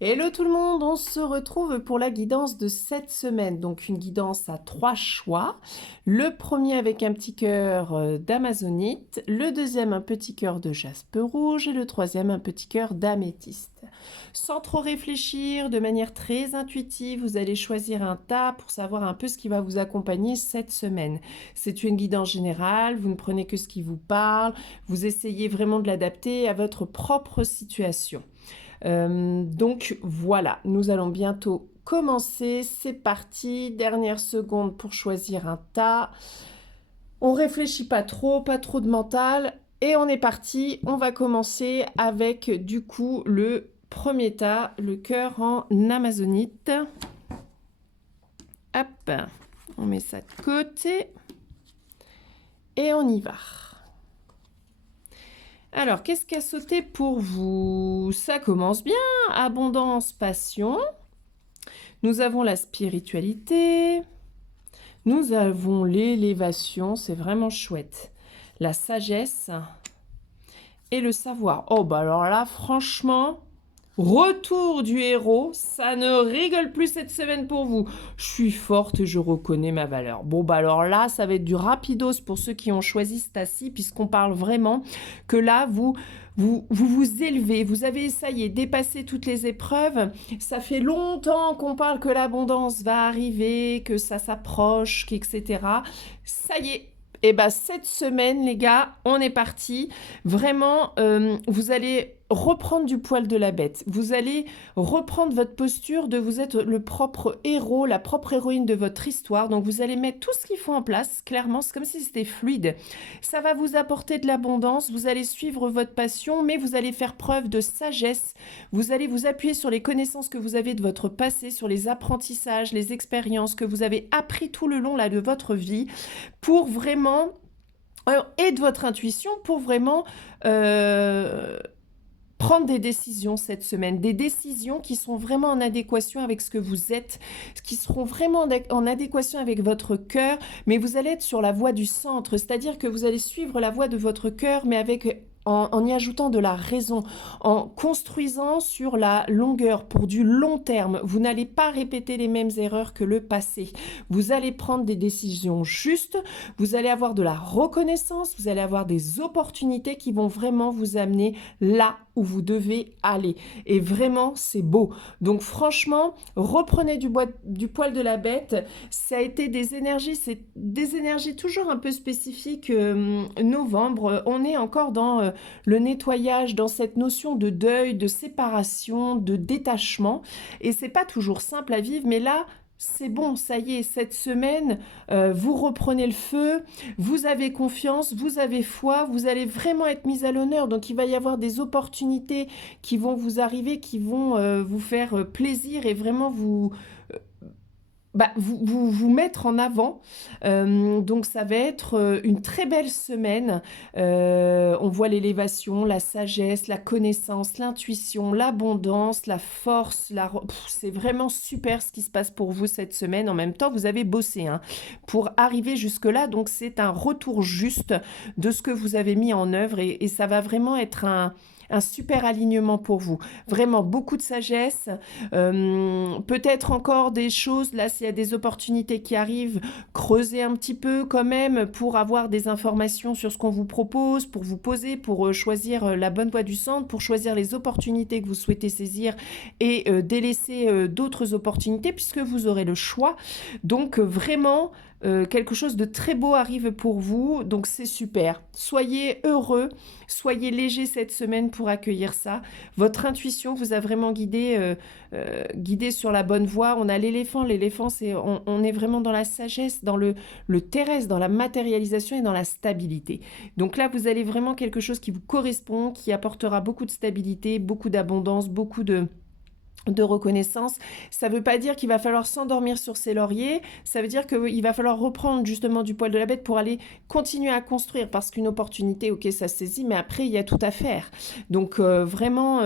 Hello tout le monde, on se retrouve pour la guidance de cette semaine. Donc une guidance à 3 choix. Le premier avec un petit cœur d'amazonite, le deuxième un petit cœur de jaspe rouge et le troisième un petit cœur d'améthyste. Sans trop réfléchir, de manière très intuitive, vous allez choisir un tas pour savoir un peu ce qui va vous accompagner cette semaine. C'est une guidance générale, vous ne prenez que ce qui vous parle, vous essayez vraiment de l'adapter à votre propre situation. Donc voilà, nous allons bientôt commencer. C'est parti, dernière seconde pour choisir un tas. On réfléchit pas trop de mental. Et on est parti, on va commencer avec du coup le premier tas, le cœur en amazonite. Hop, on met ça de côté. Et on y va. Alors, qu'est-ce qui a sauté pour vous? Ça commence bien, abondance, passion. Nous avons la spiritualité. Nous avons l'élévation, c'est vraiment chouette. La sagesse et le savoir. Oh, bah alors là, franchement, retour du héros, ça ne rigole plus cette semaine pour vous. Je suis forte, je reconnais ma valeur. Bon, bah alors là, ça va être du rapidos pour ceux qui ont choisi ce tas-ci, puisqu'on parle vraiment que là, vous élevez, vous avez, ça y est, dépassé toutes les épreuves. Ça fait longtemps qu'on parle que l'abondance va arriver, que ça s'approche, etc. Ça y est. Et bah cette semaine, les gars, on est parti. Vraiment, vous allez reprendre du poil de la bête. Vous allez reprendre votre posture de vous être le propre héros, la propre héroïne de votre histoire. Donc vous allez mettre tout ce qu'il faut en place. Clairement, c'est comme si c'était fluide. Ça va vous apporter de l'abondance. Vous allez suivre votre passion, mais vous allez faire preuve de sagesse. Vous allez vous appuyer sur les connaissances que vous avez de votre passé, sur les apprentissages, les expériences que vous avez appris tout le long là de votre vie pour vraiment et de votre intuition pour vraiment prendre des décisions cette semaine, des décisions qui sont vraiment en adéquation avec ce que vous êtes, qui seront vraiment en adéquation avec votre cœur, mais vous allez être sur la voie du centre, c'est-à-dire que vous allez suivre la voie de votre cœur, mais avec en y ajoutant de la raison, en construisant sur la longueur, pour du long terme. Vous n'allez pas répéter les mêmes erreurs que le passé. Vous allez prendre des décisions justes, vous allez avoir de la reconnaissance, vous allez avoir des opportunités qui vont vraiment vous amener là où vous devez aller. Et vraiment, c'est beau. Donc franchement, reprenez du poil de la bête. Ça a été des énergies, c'est des énergies toujours un peu spécifiques. Novembre, on est encore dans le nettoyage, dans cette notion de deuil, de séparation, de détachement. Et c'est pas toujours simple à vivre, mais là, c'est bon, ça y est, cette semaine, vous reprenez le feu, vous avez confiance, vous avez foi, vous allez vraiment être mis à l'honneur. Donc il va y avoir des opportunités qui vont vous arriver, qui vont vous faire plaisir et vraiment vous mettre en avant. Donc ça va être une très belle semaine. On voit l'élévation, la sagesse, la connaissance, l'intuition, l'abondance, la force. C'est vraiment super ce qui se passe pour vous cette semaine. En même temps, vous avez bossé pour arriver jusque-là. Donc c'est un retour juste de ce que vous avez mis en œuvre et ça va vraiment être un super alignement pour vous. Vraiment beaucoup de sagesse, peut-être encore des choses, là s'il y a des opportunités qui arrivent, creusez un petit peu quand même pour avoir des informations sur ce qu'on vous propose, pour vous poser, pour choisir la bonne voie du centre, pour choisir les opportunités que vous souhaitez saisir et délaisser d'autres opportunités puisque vous aurez le choix. Donc vraiment, quelque chose de très beau arrive pour vous, donc c'est super. Soyez heureux, soyez léger cette semaine pour accueillir ça. Votre intuition vous a vraiment guidé sur la bonne voie. On a l'éléphant, on est vraiment dans la sagesse, dans le terrestre, dans la matérialisation et dans la stabilité. Donc là, vous allez vraiment quelque chose qui vous correspond, qui apportera beaucoup de stabilité, beaucoup d'abondance, beaucoup de reconnaissance. Ça ne veut pas dire qu'il va falloir s'endormir sur ses lauriers, ça veut dire qu'il va falloir reprendre justement du poil de la bête pour aller continuer à construire, parce qu'une opportunité, ok, ça se saisit, mais après, il y a tout à faire. Donc vraiment,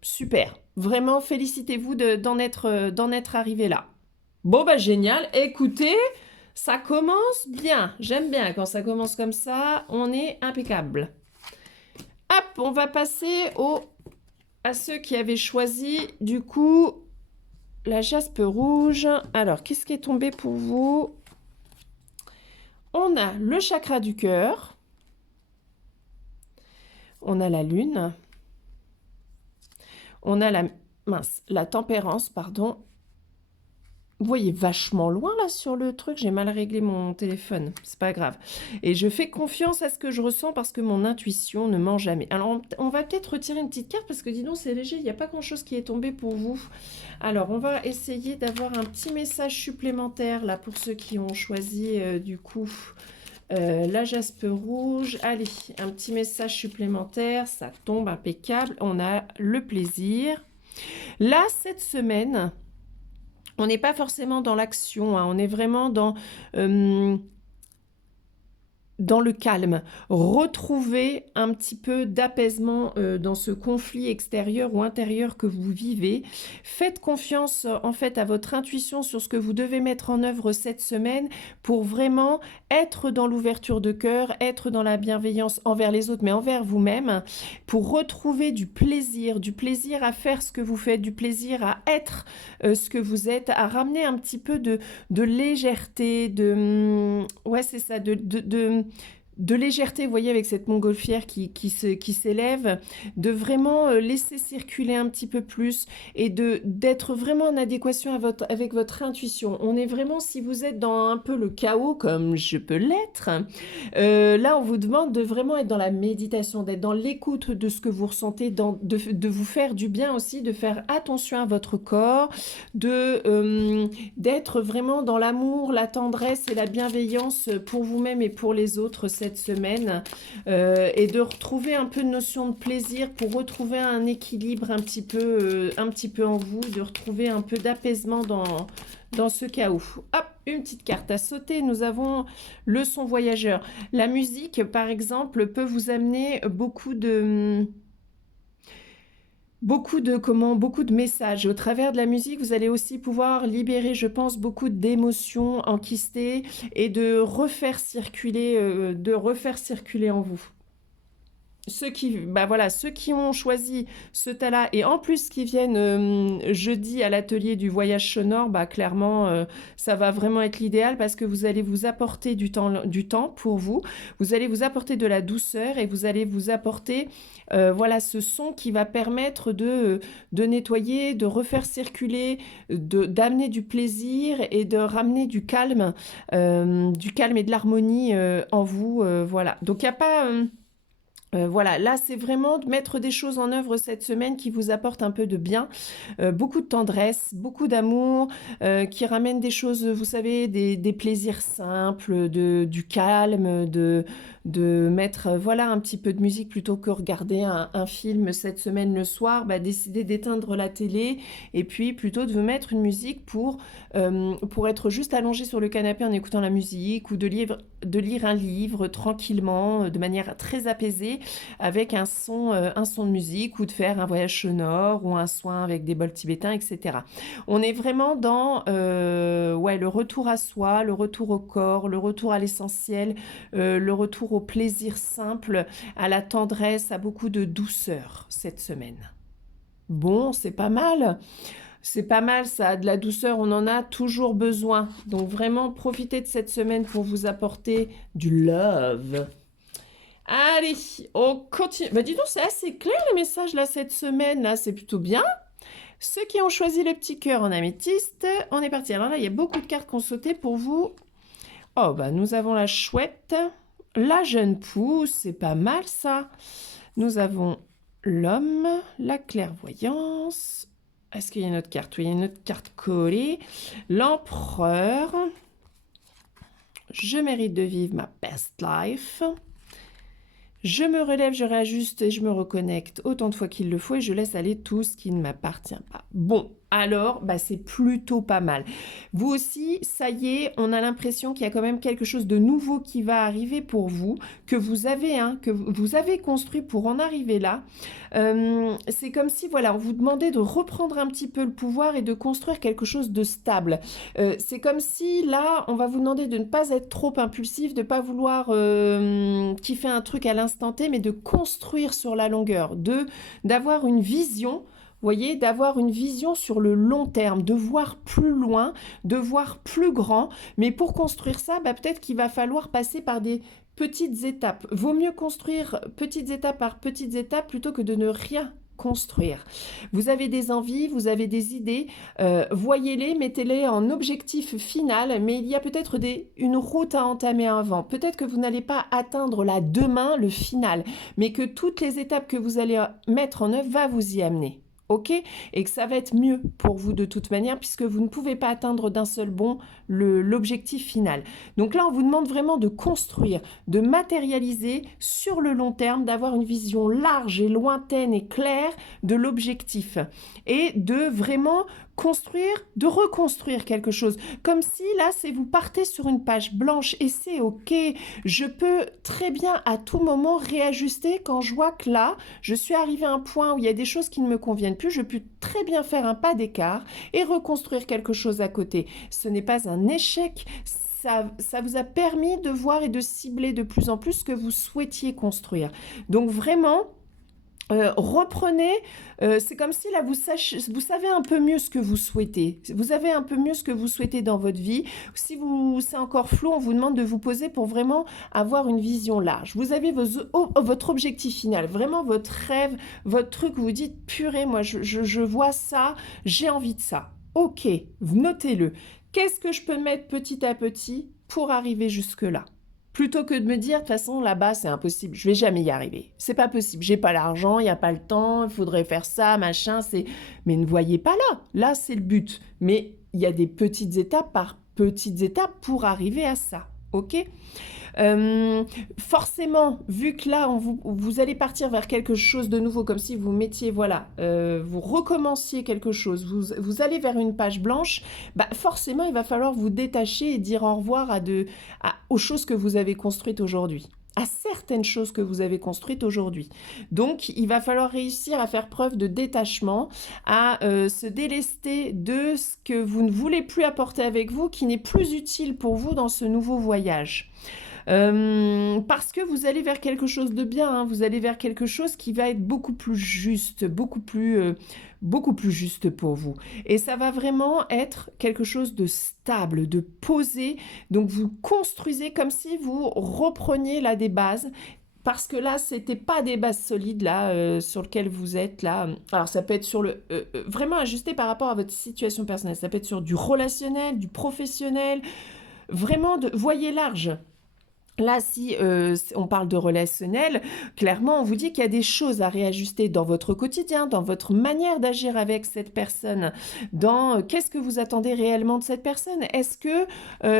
super. Vraiment, félicitez-vous d'en être arrivé là. Bon, bah génial. Écoutez, ça commence bien. J'aime bien quand ça commence comme ça, on est impeccable. Hop, on va passer au à ceux qui avaient choisi, du coup, la jaspe rouge. Alors, qu'est-ce qui est tombé pour vous? On a le chakra du cœur. On a la lune. On a la tempérance, pardon. Vous voyez vachement loin là sur le truc, j'ai mal réglé mon téléphone, c'est pas grave. Et je fais confiance à ce que je ressens parce que mon intuition ne ment jamais. Alors on va peut-être retirer une petite carte parce que dis donc c'est léger, il n'y a pas grand-chose qui est tombé pour vous. Alors on va essayer d'avoir un petit message supplémentaire là pour ceux qui ont choisi du coup la jaspe rouge. Allez, un petit message supplémentaire, ça tombe impeccable, on a le plaisir. Là, cette semaine... On n'est pas forcément dans l'action, hein, on est vraiment dans le calme. Retrouver un petit peu d'apaisement dans ce conflit extérieur ou intérieur que vous vivez. Faites confiance en fait à votre intuition sur ce que vous devez mettre en œuvre cette semaine pour vraiment être dans l'ouverture de cœur, être dans la bienveillance envers les autres, mais envers vous-même, pour retrouver du plaisir à faire ce que vous faites, du plaisir à être ce que vous êtes, à ramener un petit peu de légèreté, ouais c'est ça, de légèreté, vous voyez, avec cette montgolfière qui s'élève, de vraiment laisser circuler un petit peu plus et d'être vraiment en adéquation avec votre intuition. On est vraiment, si vous êtes dans un peu le chaos, comme je peux l'être, là, on vous demande de vraiment être dans la méditation, d'être dans l'écoute de ce que vous ressentez, de vous faire du bien aussi, de faire attention à votre corps, d'être vraiment dans l'amour, la tendresse et la bienveillance pour vous-même et pour les autres cette semaine et de retrouver un peu de notion de plaisir pour retrouver un équilibre un petit peu en vous, de retrouver un peu d'apaisement dans ce chaos. Hop, une petite carte à sauter. Nous avons le son voyageur. La musique, par exemple, peut vous amener beaucoup de messages. Au travers de la musique, vous allez aussi pouvoir libérer, je pense, beaucoup d'émotions enquistées et de refaire circuler en vous. Ceux qui ont choisi ce tas-là et en plus qui viennent jeudi à l'atelier du voyage sonore, clairement, ça va vraiment être l'idéal parce que vous allez vous apporter du temps pour vous. Vous allez vous apporter de la douceur et vous allez vous apporter ce son qui va permettre de nettoyer, de refaire circuler, d'amener du plaisir et de ramener du calme et de l'harmonie en vous. Voilà. Donc il n'y a pas... voilà, là c'est vraiment de mettre des choses en œuvre cette semaine qui vous apportent un peu de bien, beaucoup de tendresse, beaucoup d'amour, qui ramènent des choses, vous savez, des plaisirs simples, du calme, de mettre un petit peu de musique plutôt que regarder un film cette semaine le soir, décider d'éteindre la télé et puis plutôt de vous mettre une musique pour être juste allongé sur le canapé en écoutant la musique ou de lire un livre tranquillement, de manière très apaisée, avec un son de musique ou de faire un voyage sonore ou un soin avec des bols tibétains, etc. On est vraiment dans le retour à soi, le retour au corps, le retour à l'essentiel, le retour au plaisir simple, à la tendresse, à beaucoup de douceur cette semaine. Bon, c'est pas mal. C'est pas mal ça, de la douceur, on en a toujours besoin. Donc vraiment, profitez de cette semaine pour vous apporter du love. Allez, on continue. Dis donc, c'est assez clair les messages là cette semaine, là, c'est plutôt bien. Ceux qui ont choisi le petit cœur en améthyste, on est parti. Alors là, il y a beaucoup de cartes qui ont sauté pour vous. Oh, nous avons la chouette, la jeune pousse, c'est pas mal ça. Nous avons l'homme, la clairvoyance. Est-ce qu'il y a une autre carte? Oui, il y a une autre carte collée. L'empereur. Je mérite de vivre ma best life. Je me relève, je réajuste et je me reconnecte autant de fois qu'il le faut et je laisse aller tout ce qui ne m'appartient pas. Bon, alors, bah, c'est plutôt pas mal. Vous aussi, ça y est, on a l'impression qu'il y a quand même quelque chose de nouveau qui va arriver pour vous, que vous avez, hein, que vous avez construit pour en arriver là. C'est comme si, voilà, on vous demandait de reprendre un petit peu le pouvoir et de construire quelque chose de stable. C'est comme si, là, on va vous demander de ne pas être trop impulsif, de ne pas vouloir kiffer un truc à l'instant T, mais de construire sur la longueur, d'avoir une vision, voyez, d'avoir une vision sur le long terme, de voir plus loin, de voir plus grand. Mais pour construire ça, bah, peut-être qu'il va falloir passer par des petites étapes. Vaut mieux construire petites étapes par petites étapes plutôt que de ne rien construire. Vous avez des envies, vous avez des idées, voyez-les, mettez-les en objectif final, mais il y a peut-être une route à entamer avant. Peut-être que vous n'allez pas atteindre là demain le final, mais que toutes les étapes que vous allez mettre en œuvre va vous y amener. Ok, et que ça va être mieux pour vous de toute manière puisque vous ne pouvez pas atteindre d'un seul bond l'objectif final. Donc là, on vous demande vraiment de construire, de matérialiser sur le long terme, d'avoir une vision large et lointaine et claire de l'objectif et de vraiment construire, de reconstruire quelque chose. Comme si là, c'est vous partez sur une page blanche et c'est ok. Je peux très bien à tout moment réajuster quand je vois que là, je suis arrivée à un point où il y a des choses qui ne me conviennent plus. Je peux très bien faire un pas d'écart et reconstruire quelque chose à côté. Ce n'est pas un échec. Ça vous a permis de voir et de cibler de plus en plus ce que vous souhaitiez construire. Donc vraiment, reprenez, c'est comme si là vous savez un peu mieux ce que vous souhaitez. Vous avez un peu mieux ce que vous souhaitez dans votre vie. Si c'est encore flou, on vous demande de vous poser pour vraiment avoir une vision large. Vous avez votre objectif final, vraiment votre rêve, votre truc où vous dites purée, moi je vois ça, j'ai envie de ça. Ok, notez-le. Qu'est-ce que je peux mettre petit à petit pour arriver jusque-là? Plutôt que de me dire, de toute façon, là-bas, c'est impossible, je vais jamais y arriver. C'est pas possible, j'ai pas l'argent, il n'y a pas le temps, il faudrait faire ça, machin, c'est... Mais ne voyez pas là, là, c'est le but. Mais il y a des petites étapes par petites étapes pour arriver à ça, ok? Forcément, vu que là, vous allez partir vers quelque chose de nouveau, comme si vous mettiez, voilà, vous recommenciez quelque chose, vous allez vers une page blanche, bah forcément, il va falloir vous détacher et dire au revoir aux choses que vous avez construites aujourd'hui, à certaines choses que vous avez construites aujourd'hui. Donc, il va falloir réussir à faire preuve de détachement, à se délester de ce que vous ne voulez plus apporter avec vous, qui n'est plus utile pour vous dans ce nouveau voyage. Parce que vous allez vers quelque chose de bien, hein, vous allez vers quelque chose qui va être beaucoup plus juste, beaucoup plus juste pour vous. Et ça va vraiment être quelque chose de stable, de posé. Donc vous construisez comme si vous repreniez là des bases. Parce que là, c'était pas des bases solides là sur lesquelles vous êtes là. Alors ça peut être sur le vraiment ajusté par rapport à votre situation personnelle. Ça peut être sur du relationnel, du professionnel. Vraiment, voyez large. Là, si on parle de relationnel, clairement, on vous dit qu'il y a des choses à réajuster dans votre quotidien, dans votre manière d'agir avec cette personne, dans qu'est-ce que vous attendez réellement de cette personne. Est-ce que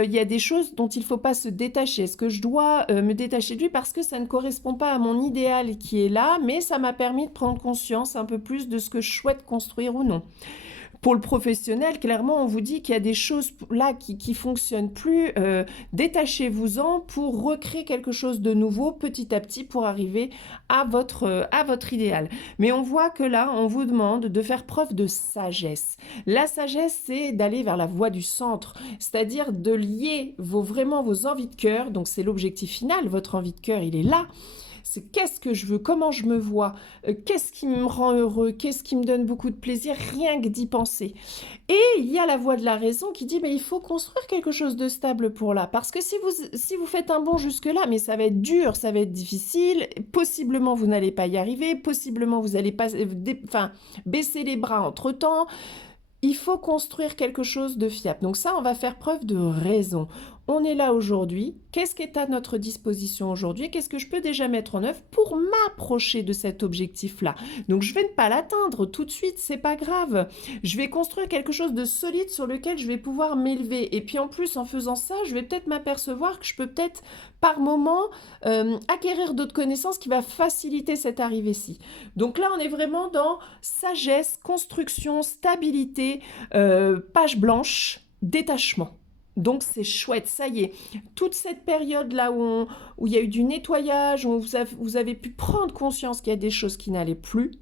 il y a des choses dont il ne faut pas se détacher? Est-ce que je dois me détacher de lui parce que ça ne correspond pas à mon idéal qui est là, mais ça m'a permis de prendre conscience un peu plus de ce que je souhaite construire ou non? Pour le professionnel, clairement, on vous dit qu'il y a des choses là qui fonctionnent plus. Détachez-vous-en pour recréer quelque chose de nouveau petit à petit pour arriver à votre idéal. Mais on voit que là, on vous demande de faire preuve de sagesse. La sagesse, c'est d'aller vers la voie du centre, c'est-à-dire de lier vraiment vos envies de cœur. Donc, c'est l'objectif final. Votre envie de cœur, il est là. C'est qu'est-ce que je veux, comment je me vois, qu'est-ce qui me rend heureux, qu'est-ce qui me donne beaucoup de plaisir, rien que d'y penser. Et il y a la voix de la raison qui dit, mais il faut construire quelque chose de stable pour là. Parce que si vous faites un bond jusque-là, mais ça va être dur, ça va être difficile, possiblement vous n'allez pas y arriver, possiblement vous allez pas, baisser les bras entre-temps. Il faut construire quelque chose de fiable. Donc ça, on va faire preuve de raison. on est là aujourd'hui, qu'est-ce qui est à notre disposition aujourd'hui, qu'est-ce que je peux déjà mettre en œuvre pour m'approcher de cet objectif-là. Donc je vais ne pas l'atteindre tout de suite, c'est pas grave. Je vais construire quelque chose de solide sur lequel je vais pouvoir m'élever. Et puis en plus, en faisant ça, je vais peut-être m'apercevoir que je peux peut-être par moment acquérir d'autres connaissances qui va faciliter cette arrivée-ci. Donc là, on est vraiment dans sagesse, construction, stabilité, page blanche, détachement. Donc c'est chouette, ça y est. Toute cette période-là où il y a eu du nettoyage, où vous avez pu prendre conscience qu'il y a des choses qui n'allaient plus,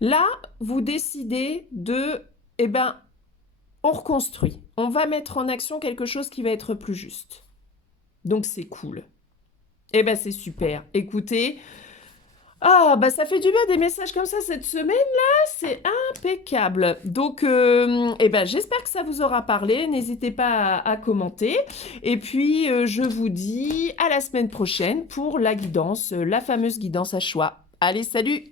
là, vous décidez de, eh ben, on reconstruit. On va mettre en action quelque chose qui va être plus juste. Donc c'est cool. Eh ben c'est super. Écoutez, ça fait du bien des messages comme ça cette semaine-là, c'est impeccable. Donc, j'espère que ça vous aura parlé. N'hésitez pas à commenter. Et puis, je vous dis à la semaine prochaine pour la guidance, la fameuse guidance à choix. Allez, salut!